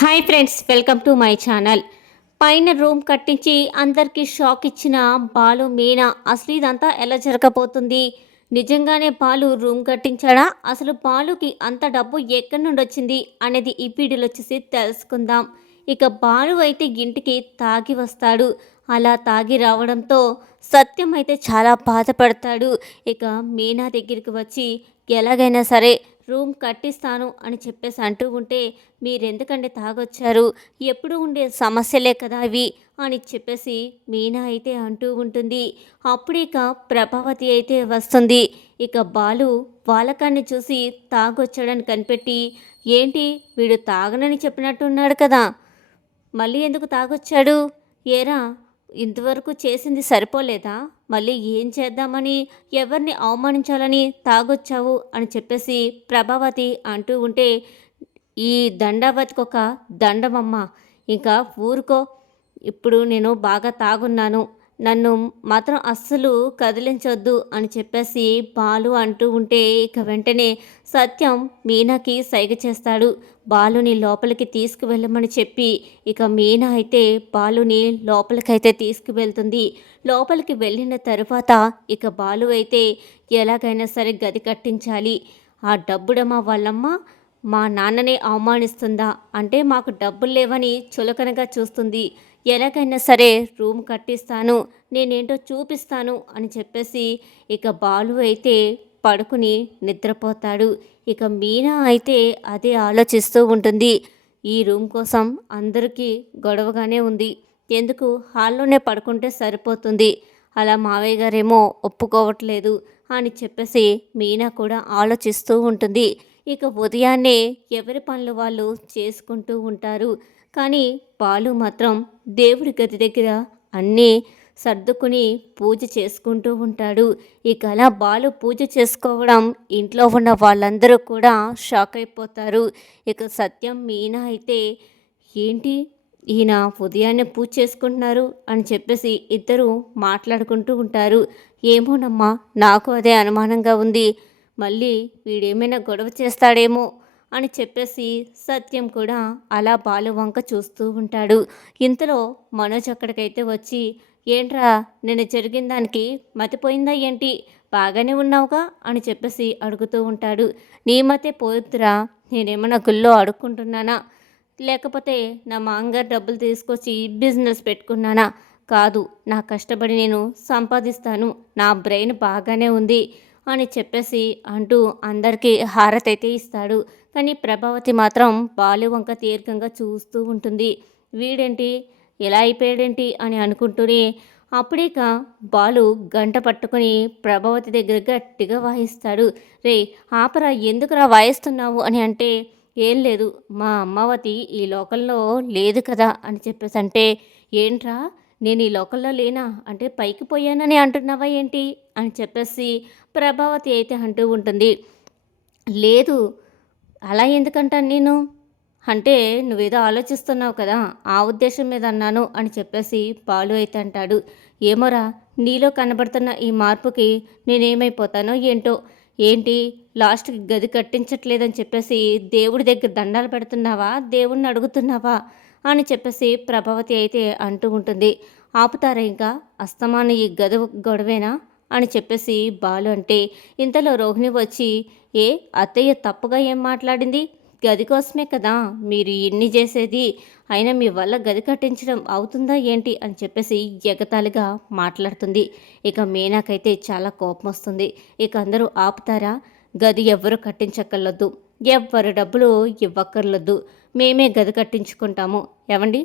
Hi friends welcome to my channel. పైన room కట్టించి అందరికీ షాక్ ఇచ్చిన బాలు మీనా. అసలు ఇదంతా ఎలా జరగబోతుంది? నిజంగానే బాలు రూమ్ కట్టించాడా? అసలు బాలుకి అంత డబ్బు ఎక్కడి నుండి వచ్చింది అనేది ఈ వీడియోలో వచ్చేసి తెలుసుకుందాం. ఇక బాలు అయితే ఇంటికి తాగి వస్తాడు. అలా తాగి రావడంతో సత్యం అయితే చాలా బాధపడతాడు. ఇక మీనా దగ్గరికి వచ్చి ఎలాగైనా సరే రూమ్ కట్టిస్తాను అని చెప్పేసి అంటూ ఉంటే మీరెందుకండి తాగొచ్చారు? ఎప్పుడు ఉండే సమస్యలే కదా అవి అని చెప్పేసి మీనా అయితే అంటూ ఉంటుంది. అప్పుడు ఇక ప్రభావతి అయితే వస్తుంది. ఇక బాలు వాళ్ళకాన్ని చూసి తాగొచ్చాడని కనిపెట్టి ఏంటి వీడు తాగనని చెప్పినట్టున్నాడు కదా మళ్ళీ ఎందుకు తాగొచ్చాడు? ఏరా ఇంతవరకు చేసింది సరిపోలేదా? మళ్ళీ ఏం చేద్దామని ఎవరిని అవమానించాలని తాగొచ్చావు అని చెప్పేసి ప్రభావతి అంటూ ఉంటే ఈ దండావతికి ఒక దండమమ్మ. ఇంకా ఊరుకో ఇప్పుడు నేను బాగా తాగున్నాను. నన్ను మాత్రం అస్సలు కదిలించొద్దు అని చెప్పేసి బాలు అంటూ ఉంటే ఇక వెంటనే సత్యం మీనాకి సైగ చేస్తాడు. బాలుని లోపలికి తీసుకువెళ్ళమని చెప్పి ఇక మీనా అయితే బాలుని లోపలికైతే తీసుకువెళ్తుంది. లోపలికి వెళ్ళిన తరువాత ఇక బాలు అయితే ఎలాగైనా సరే గది కట్టించాలి. ఆ డబ్బుడమ్మ వాళ్ళమ్మ మా నాన్ననే అవమానిస్తుందా? అంటే మాకు డబ్బులు లేవని చులకనగా చూస్తుంది. ఎలాగైనా సరే రూమ్ కట్టిస్తాను నేనేంటో చూపిస్తాను అని చెప్పేసి ఇక బాలు అయితే పడుకుని నిద్రపోతాడు. ఇక మీనా అయితే అదే ఆలోచిస్తూ ఉంటుంది. ఈ రూమ్ కోసం అందరికీ గొడవగానే ఉంది. ఎందుకు? హాల్లోనే పడుకుంటే సరిపోతుంది. అలా మావయ్య గారేమో ఒప్పుకోవట్లేదు అని చెప్పేసి మీనా కూడా ఆలోచిస్తూ ఉంటుంది. ఇక ఉదయాన్నే ఎవరి పనులు వాళ్ళు చేసుకుంటూ ఉంటారు? కానీ బాలు మాత్రం దేవుడి గది దగ్గర అన్నీ సర్దుకుని పూజ చేసుకుంటూ ఉంటాడు. ఇక అలా బాలు పూజ చేసుకోవడం ఇంట్లో ఉన్న వాళ్ళందరూ కూడా షాక్ అయిపోతారు. ఇక సత్యం మీనా అయితే ఏంటి? ఈయన ఉదయాన్నే పూజ చేసుకుంటున్నారు? అని చెప్పేసి ఇద్దరు మాట్లాడుకుంటూ ఉంటారు. ఏమోనమ్మా నాకు అదే అనుమానంగా ఉంది. మళ్ళీ వీడేమైనా గొడవ చేస్తాడేమో అని చెప్పేసి సత్యం కూడా అలా బాలు వంక చూస్తూ ఉంటాడు. ఇంతలో మనోజ్ అక్కడికైతే వచ్చి ఏంట్రా నేను జరిగిన దానికి మతిపోయిందా ఏంటి? బాగానే ఉన్నావుగా? అని చెప్పేసి అడుగుతూ ఉంటాడు. నీ మతే పోతురా నేనేమన్నా గుళ్ళో అడుక్కుంటున్నానా లేకపోతే నా మాంగారు డబ్బులు తీసుకొచ్చి బిజినెస్ పెట్టుకున్నానా? కాదు నా కష్టపడి నేను సంపాదిస్తాను. నా బ్రెయిన్ బాగానే ఉంది. అని చెప్పేసి అంటూ అందరికీ హారతి అయితే ఇస్తాడు. కానీ ప్రభావతి మాత్రం బాలు వంక దీర్ఘంగా చూస్తూ ఉంటుంది. వీడేంటి? ఎలా అయిపోయాడేంటి? అని అనుకుంటూనే అప్పుడేక బాలు గంట పట్టుకుని ప్రభావతి దగ్గర గట్టిగా వాయిస్తాడు. రే ఆపరా ఎందుకురా వాయిస్తున్నావు? అని అంటే ఏం లేదు మా అమ్మవతి ఈ లోకంలో లేదు కదా? అని చెప్పేసి అంటే ఏంట్రా? నేను ఈ లోకల్లో లేనా? అంటే పైకి పోయానని అంటున్నావా ఏంటి? అని చెప్పేసి ప్రభావతి అయితే అంటూ ఉంటుంది. లేదు అలా ఎందుకంటాను నేను? అంటే నువ్వేదో ఆలోచిస్తున్నావు కదా ఆ ఉద్దేశం మీద అన్నాను అని చెప్పేసి పాలు అయితే అంటాడు. ఏమోరా నీలో కనబడుతున్న ఈ మార్పుకి నేనేమైపోతానో ఏంటో? ఏంటి లాస్ట్కి గది కట్టించట్లేదని చెప్పేసి దేవుడి దగ్గర దండాలు పెడుతున్నావా? దేవుణ్ణి అడుగుతున్నావా? అని చెప్పేసి ప్రభావతి అయితే అంటూ ఉంటుంది. ఆపుతారా ఇంకా? అస్తమాన ఈ గది గొడవేనా? అని చెప్పేసి బాలు అంటే ఇంతలో రోహిణి వచ్చి ఏ అత్తయ్య తప్పుగా ఏం మాట్లాడింది? గది కోసమే కదా మీరు ఇన్ని చేసేది అయినా మీ వల్ల గది కట్టించడం అవుతుందా ఏంటి? అని చెప్పేసి ఎగతాళిగా మాట్లాడుతుంది. ఇక మీనాకైతే చాలా కోపం వస్తుంది ఇక అందరూ ఆపుతారా? గది ఎవ్వరూ కట్టించక్కర్లొద్దు. ఎవ్వరు డబ్బులు ఇవ్వక్కర్లొద్దు. మేమే గది కట్టించుకుంటాము. ఏమండి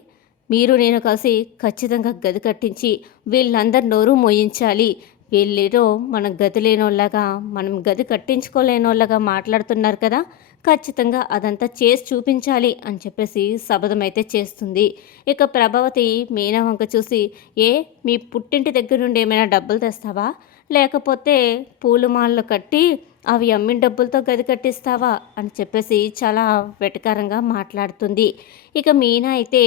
మీరు నేను కలిసి ఖచ్చితంగా గది కట్టించి వీళ్ళందరి నోరు మోయించాలి. వీళ్ళేదో మనం గది లేనోళ్ళగా మనం గది కట్టించుకోలేనోళ్ళగా మాట్లాడుతున్నారు కదా. ఖచ్చితంగా అదంతా చేసి చూపించాలి అని చెప్పేసి శబదమైతే చేస్తుంది. ఇక ప్రభావతి మీనా వంక చూసి ఏ మీ పుట్టింటి దగ్గర నుండి ఏమైనా డబ్బులు తెస్తావా? లేకపోతే పూలమాలలు కట్టి అవి అమ్మిన డబ్బులతో గది కట్టిస్తావా అని చెప్పేసి చాలా వెటకారంగా మాట్లాడుతుంది. ఇక మీనా అయితే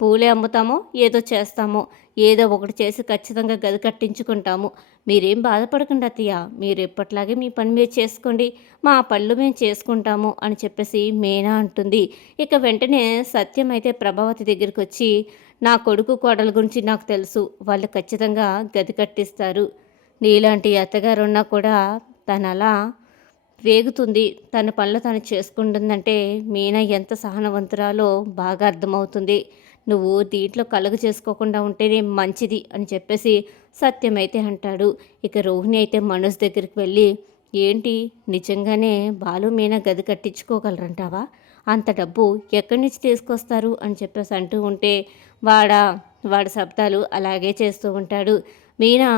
పూలే అమ్ముతామో ఏదో చేస్తామో ఏదో ఒకటి చేసి ఖచ్చితంగా గది కట్టించుకుంటాము. మీరేం బాధపడకండి అత్తయ్య మీరు ఎప్పట్లాగే మీ పని మీరు చేసుకోండి మా పనులు మేము చేసుకుంటాము అని చెప్పేసి మీనా అంటుంది. ఇక వెంటనే సత్యం అయితే ప్రభావతి దగ్గరికి వచ్చి నా కొడుకు కోడల గురించి నాకు తెలుసు వాళ్ళు ఖచ్చితంగా గది కట్టిస్తారు. నీలాంటి అత్తగారున్నా కూడా తను అలా వేగుతుంది. తన పనులు తను చేసుకుంటుందంటే మీనా ఎంత సహనవంతురాలో బాగా అర్థమవుతుంది. నువ్వు దీంట్లో కలుగు చేసుకోకుండా ఉంటేనే మంచిది అని చెప్పేసి సత్యమైతే అంటాడు. ఇక రోహిణి అయితే మనోజ్ దగ్గరికి వెళ్ళి ఏంటి? నిజంగానే బాలు మీనా గది కట్టించుకోగలరంటావా? అంత డబ్బు ఎక్కడి నుంచి తీసుకొస్తారు? అని చెప్పేసి అంటూ ఉంటే వాడా వాడి శబ్దాలు అలాగే చేస్తూ ఉంటాడు. మీనా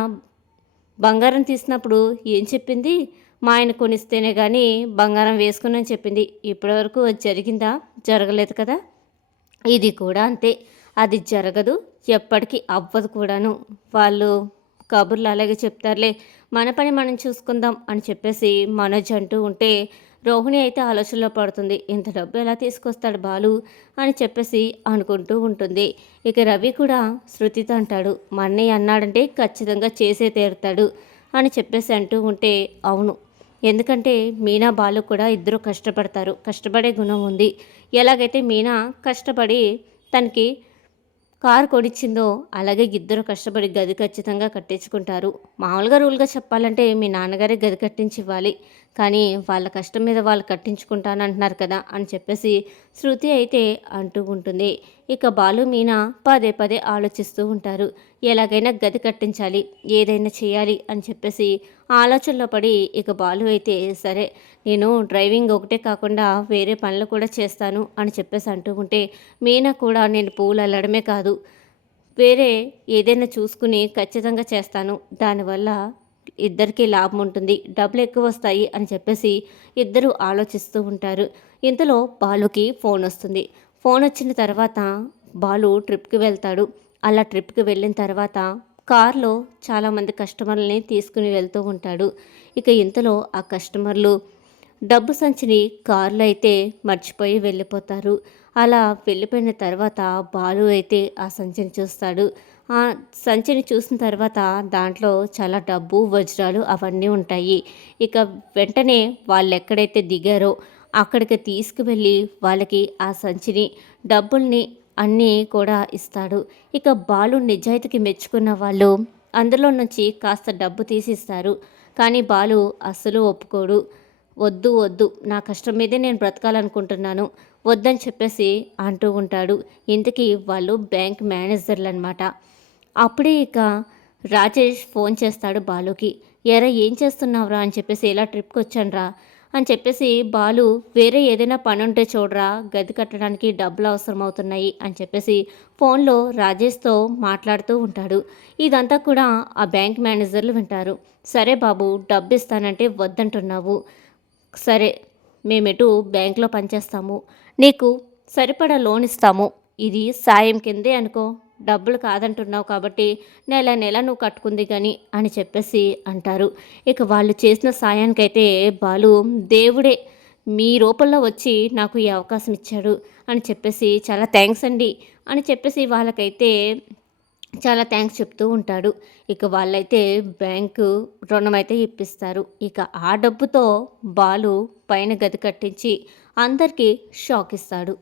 బంగారం తీసినప్పుడు ఏం చెప్పింది? మా ఆయన కొనిస్తేనే కానీ బంగారం వేసుకుని చెప్పింది. ఇప్పటివరకు అది జరిగిందా? జరగలేదు కదా? ఇది కూడా అంతే. అది జరగదు. ఎప్పటికీ అవ్వదు కూడాను. వాళ్ళు కబుర్లు అలాగే చెప్తారులే. మన పని మనం చూసుకుందాం అని చెప్పేసి మనోజ్ అంటూ ఉంటే రోహిణి అయితే ఆలోచనలో పడుతుంది. ఇంత డబ్బు ఎలా తీసుకొస్తాడు బాలు అని చెప్పేసి అనుకుంటూ ఉంటుంది. ఇక రవి కూడా శృతితో అంటాడు మా అన్నయ్య అన్నాడంటే ఖచ్చితంగా చేసే తీరుతాడు అని చెప్పేసి అంటూ ఉంటే అవును. ఎందుకంటే మీనా బాలు కూడా ఇద్దరు కష్టపడతారు. కష్టపడే గుణం ఉంది. ఎలాగైతే మీనా కష్టపడి తనకి కారు కొడిచ్చిందో అలాగే ఇద్దరు కష్టపడి గది ఖచ్చితంగా కట్టించుకుంటారు. మామూలుగా రూల్గా చెప్పాలంటే మీ నాన్నగారే గది కట్టించి ఇవ్వాలి. కానీ వాళ్ళ కష్టం మీద వాళ్ళు కట్టించుకుంటానంటున్నారు కదా అని చెప్పేసి శృతి అయితే అంటూ ఉంటుంది ఇక బాలు మీనా పదే పదే ఆలోచిస్తూ ఉంటారు. ఎలాగైనా గది కట్టించాలి ఏదైనా చేయాలి అని చెప్పేసి ఆలోచనలో పడి ఇక బాలు అయితే సరే నేను డ్రైవింగ్ ఒకటే కాకుండా వేరే పనులు కూడా చేస్తాను అని చెప్పేసి అంటూ ఉంటే మీనా కూడా నేను పూలు అల్లడమే కాదు వేరే ఏదైనా చూసుకుని ఖచ్చితంగా చేస్తాను. దానివల్ల ఇద్దరికీ లాభం ఉంటుంది డబ్బులు ఎక్కువ వస్తాయి అని చెప్పేసి ఇద్దరు ఆలోచిస్తూ ఉంటారు. ఇంతలో బాలుకి ఫోన్ వస్తుంది. ఫోన్ వచ్చిన తర్వాత బాలు ట్రిప్కి వెళ్తాడు. అలా ట్రిప్కి వెళ్ళిన తర్వాత కార్లో చాలామంది కస్టమర్లని తీసుకుని వెళ్తూ ఉంటాడు. ఇక ఇంతలో ఆ కస్టమర్లు డబ్బు సంచిని కార్లో అయితే మర్చిపోయి వెళ్ళిపోతారు. అలా వెళ్ళిపోయిన తర్వాత బాలు అయితే ఆ సంచిని చూస్తాడు. సంచిని చూసిన తర్వాత దాంట్లో చాలా డబ్బు వజ్రాలు అవన్నీ ఉంటాయి. ఇక వెంటనే వాళ్ళు ఎక్కడైతే దిగారో అక్కడికి తీసుకువెళ్ళి వాళ్ళకి ఆ సంచిని డబ్బుల్ని అన్నీ కూడా ఇస్తాడు. ఇక బాలు నిజాయితీకి మెచ్చుకున్న వాళ్ళు అందులో నుంచి కాస్త డబ్బు తీసిస్తారు. కానీ బాలు అస్సలు ఒప్పుకోడు. వద్దు వద్దు నా కష్టం మీదే నేను బ్రతకాలనుకుంటున్నాను. వద్దని చెప్పేసి అంటూ ఉంటాడు. ఇంతకీ వాళ్ళు బ్యాంక్ మేనేజర్లు అనమాట అప్పుడే ఇక రాజేష్ ఫోన్ చేస్తాడు బాలుకి. ఎరా ఏం చేస్తున్నావురా? అని చెప్పేసి ఇలా ట్రిప్కి వచ్చానురా. అని చెప్పేసి బాలు వేరే ఏదైనా పని ఉంటే చూడరా. గది కట్టడానికి డబ్బులు అవసరం అవుతున్నాయి అని చెప్పేసి ఫోన్లో రాజేష్తో మాట్లాడుతూ ఉంటాడు. ఇదంతా కూడా ఆ బ్యాంక్ మేనేజర్లు వింటారు. సరే బాబు డబ్బు ఇస్తానంటే వద్దంటున్నావు. సరే మేమెటు బ్యాంక్లో పనిచేస్తాము. నీకు సరిపడా లోన్ ఇస్తాము. ఇది సాయం కిందే అనుకో. డబ్బులు కాదంటున్నావు కాబట్టి నెల నెల నువ్వు కట్టుకుంది కానీ అని చెప్పేసి అంటారు. ఇక వాళ్ళు చేసిన సాయానికైతే బాలు దేవుడే మీ రూపంలో వచ్చి నాకు ఈ అవకాశం ఇచ్చాడు అని చెప్పేసి చాలా థ్యాంక్స్ అండి అని చెప్పేసి వాళ్ళకైతే చాలా థ్యాంక్స్ చెప్తూ ఉంటాడు. ఇక వాళ్ళైతే బ్యాంకు రుణం అయితే ఇప్పిస్తారు. ఇక ఆ డబ్బుతో బాలు పైన గది కట్టించి అందరికీ షాక్ ఇస్తాడు.